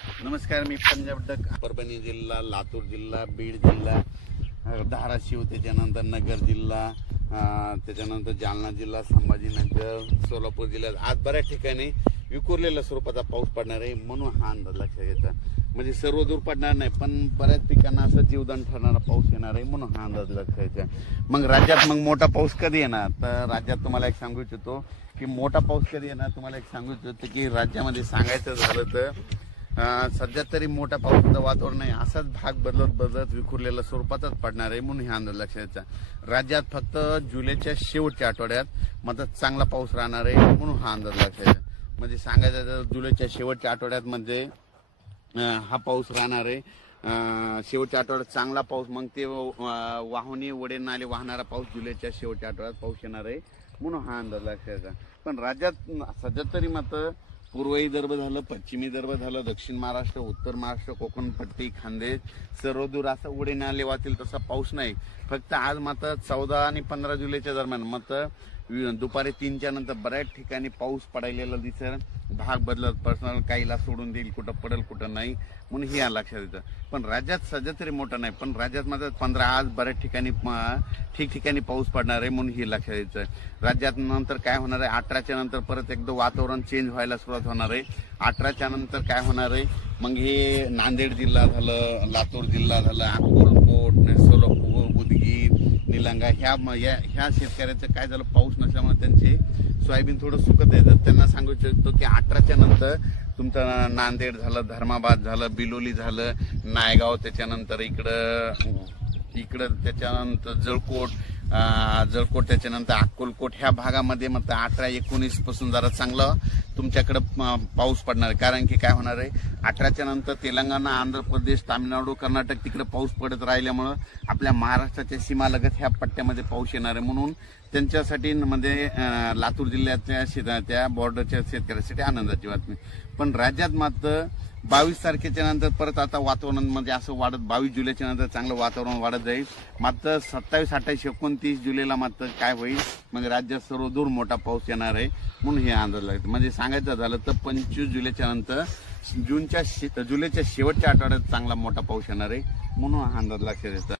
नमस्कार, मी पंजाब डक. परभणी जिल्हा, लातूर जिल्हा, बीड जिल्हा, धाराशिव, त्याच्यानंतर नगर जिल्हा, त्याच्यानंतर जालना जिल्हा, संभाजीनगर, सोलापूर जिल्ह्यात आज बऱ्याच ठिकाणी विखुरलेल्या स्वरूपाचा पाऊस पडणार आहे. म्हणून हा अंदाज लक्षात घ्यायचा. म्हणजे सर्व दूर पडणार नाही, पण बऱ्याच ठिकाणी असं जीवदान ठरणारा पाऊस येणार आहे. म्हणून हा अंदाज लक्षात घ्यायचा. मग राज्यात मोठा पाऊस कधी येणार, तर राज्यात तुम्हाला एक सांगू इच्छितो की मोठा पाऊस कधी येणार. तुम्हाला एक सांगू इच्छितो की राज्यामध्ये सांगायचं झालं तर सध्या तरी मोठा पावसाचं वातावरण नाही, असाच भाग बदलत विखुरलेल्या स्वरूपातच पडणार आहे. म्हणून हे अंदाज लक्षात घ्यायचा. राज्यात फक्त जुलैच्या शेवटच्या आठवड्यात मात्र चांगला पाऊस राहणार आहे. म्हणून हा अंदाज लक्षात घ्यायचा. म्हणजे सांगायचं तर जुलैच्या शेवटच्या आठवड्यात म्हणजे हा पाऊस राहणार आहे. शेवटच्या आठवड्यात चांगला पाऊस, मग ते वाहने वडे नाले वाहणारा पाऊस जुलैच्या शेवटच्या आठवड्यात पाऊस येणार आहे. म्हणून हा अंदाज लक्षात घ्यायचा. पण राज्यात सध्या तरी मात्र पूर्व विदर्भ झालं, पश्चिमी विदर्भ झालं, दक्षिण महाराष्ट्र, उत्तर महाराष्ट्र, कोकण पट्टी, खानदेश सर्व दूर असं उडे नाले वाहतील तसा पाऊस नाही. फक्त आज मात्र 14 आणि 15 जुलैच्या दरम्यान मात्र दुपारी 3च्या नंतर बऱ्याच ठिकाणी पाऊस पडायला दिसेल. भाग बदलत पर्सनल काहीला सोडून देईल, कुठं पडेल कुठं नाही. म्हणून हे लक्षात येतं. पण राज्यात सध्या तरी मोठं नाही, पण राज्यात मात्र 15 आज बऱ्याच ठिकाणी ठिकठिकाणी पाऊस पडणार आहे. म्हणून हे लक्षात यायचं. राज्यात नंतर काय होणार आहे, 18च्या नंतर परत एकदा वातावरण चेंज व्हायला सुरुवात होणार आहे. 18च्या नंतर काय होणार आहे, मग हे नांदेड जिल्हा झालं, लातूर जिल्हा झालं, अक्कलकोट, सोलापूर, उदगीर, निलंगा ह्या शेतकऱ्याचं काय झालं, पाऊस नसल्यामुळे त्यांचे सोयाबीन थोडं सुकत आहे. तर त्यांना सांगू इच्छितो की 18च्या नंतर तुमचं नांदेड झालं, धर्माबाद झालं, बिलोली झालं, नायगाव, त्याच्यानंतर इकडं त्याच्यानंतर जळकोट, त्याच्यानंतर अक्कलकोट ह्या भागामध्ये मग 18-19 पासून जरा चांगला तुमच्याकडं पाऊस पडणार आहे. कारण की काय होणार आहे, 18च्या नंतर तेलंगणा, आंध्र प्रदेश, तामिळनाडू, कर्नाटक तिकडे पाऊस पडत राहिल्यामुळं आपल्या महाराष्ट्राच्या सीमालगत ह्या पट्ट्यामध्ये पाऊस येणार आहे. म्हणून त्यांच्यासाठी म्हणजे लातूर जिल्ह्याच्या त्या बॉर्डरच्या शेतकऱ्यांसाठी आनंदाची बातमी. पण राज्यात मात्र 22 तारखेच्या नंतर परत आता वातावरण म्हणजे असं वाढत 22 जुलैच्या नंतर चांगलं वातावरण वाढत जाईल. मात्र 27, 28, 29 जुलैला मात्र काय होईल, मग राज्यात सर्व दूर मोठा पाऊस येणार आहे. म्हणून हे अंदाज लागतं. म्हणजे सांगायचं झालं तर 25 जुलैच्या नंतर जुलैच्या शेवटच्या आठवड्यात चांगला मोठा पाऊस येणार आहे. म्हणून हा अंदाज लक्षात येतो.